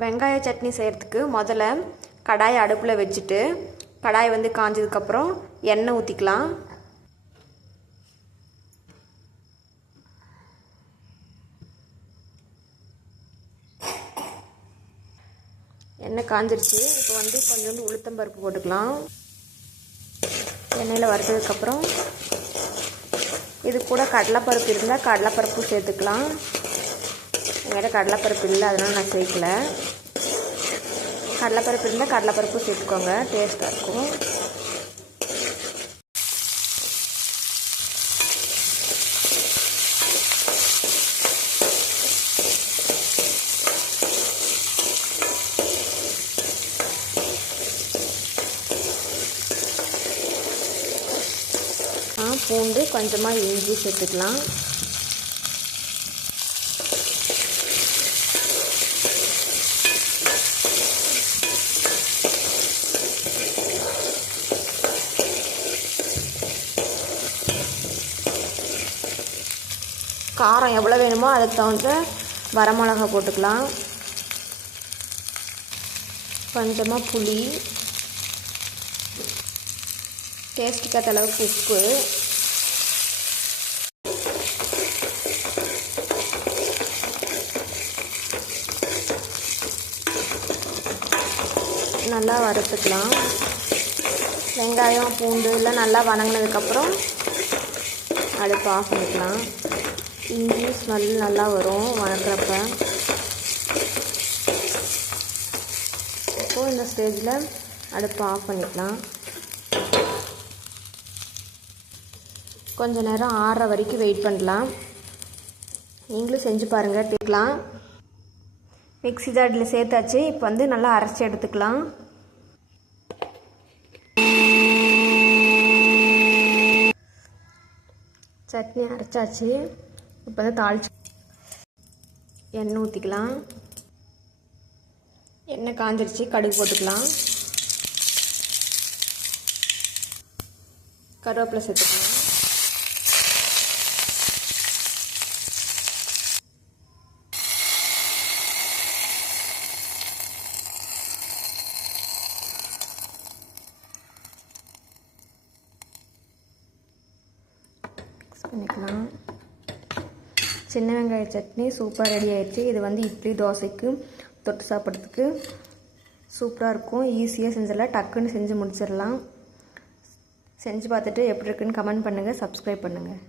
வெங்காய சட்னி செய்கிறதுக்கு முதல்ல கடாயை அடுப்பில் வச்சுட்டு கடாய் வந்து காஞ்சதுக்கப்புறம் எண்ணெய் ஊற்றிக்கலாம். எண்ணெய் காஞ்சிருச்சு. இப்போ வந்து கொஞ்சோண்டு உளுத்தம்பருப்பு போட்டுக்கலாம். எண்ணெயில் வறுத்ததுக்கப்புறம் இது கூட கடலைப்பருப்பு இருந்தால் கடலைப்பருப்பு சேர்த்துக்கலாம். என்கிட்ட கடலைப்பருப்பு இல்லை, அதனால் நான் சேர்க்கல. கடலைப்பருப்பு இருந்தால் கடலைப்பருப்பு சேர்த்துக்கோங்க, டேஸ்ட்டாக இருக்கும். பூண்டு கொஞ்சமாக இஞ்சி சேர்த்துக்கலாம். காரம் எவ்வளோ வேணுமோ அதுக்கு தகுந்த வரமிளகா போட்டுக்கலாம். கொஞ்சமாக புளி, டேஸ்ட்டுக்கு ஏற்ற அளவுக்கு உப்பு, நல்லா வறுத்துக்கலாம். வெங்காயம் பூண்டு எல்லாம் நல்லா வணங்கினதுக்கப்புறம் அடுப்பு ஆஃப் பண்ணிக்கலாம். இஞ்சி ஸ்மெல் நல்லா வரும் வணக்கிறப்ப. இப்போது இந்த ஸ்டேஜில் அடுப்பு ஆஃப் பண்ணிக்கலாம். கொஞ்ச நேரம் ஆறுற வரைக்கும் வெயிட் பண்ணலாம். நீங்களும் செஞ்சு பாருங்கள், கேட்கலாம். மிக்ஸி ஜாடியில் சேர்த்தாச்சு. இப்போ வந்து நல்லா அரைச்சி எடுத்துக்கலாம். சட்னி அரைச்சாச்சு. இப்போ வந்து தாளிச்சு எண்ணெய் ஊற்றிக்கலாம். எண்ணெய் காஞ்சிருச்சு, கடுகு போட்டுக்கலாம். கருவேப்பிலை சேர்த்துக்கலாம். பண்ணிக்கலாம். சின்ன வெங்காய சட்னி சூப்பராக ரெடி ஆயிடுச்சு. இது வந்து இட்லி தோசைக்கு தொட்டு சாப்பிட்றதுக்கு சூப்பராக இருக்கும். ஈஸியாக செஞ்சிடலாம், டக்குன்னு செஞ்சு முடிச்சிடலாம். செஞ்சு பார்த்துட்டு எப்படி இருக்குன்னு கமெண்ட் பண்ணுங்கள், சப்ஸ்கிரைப் பண்ணுங்கள்.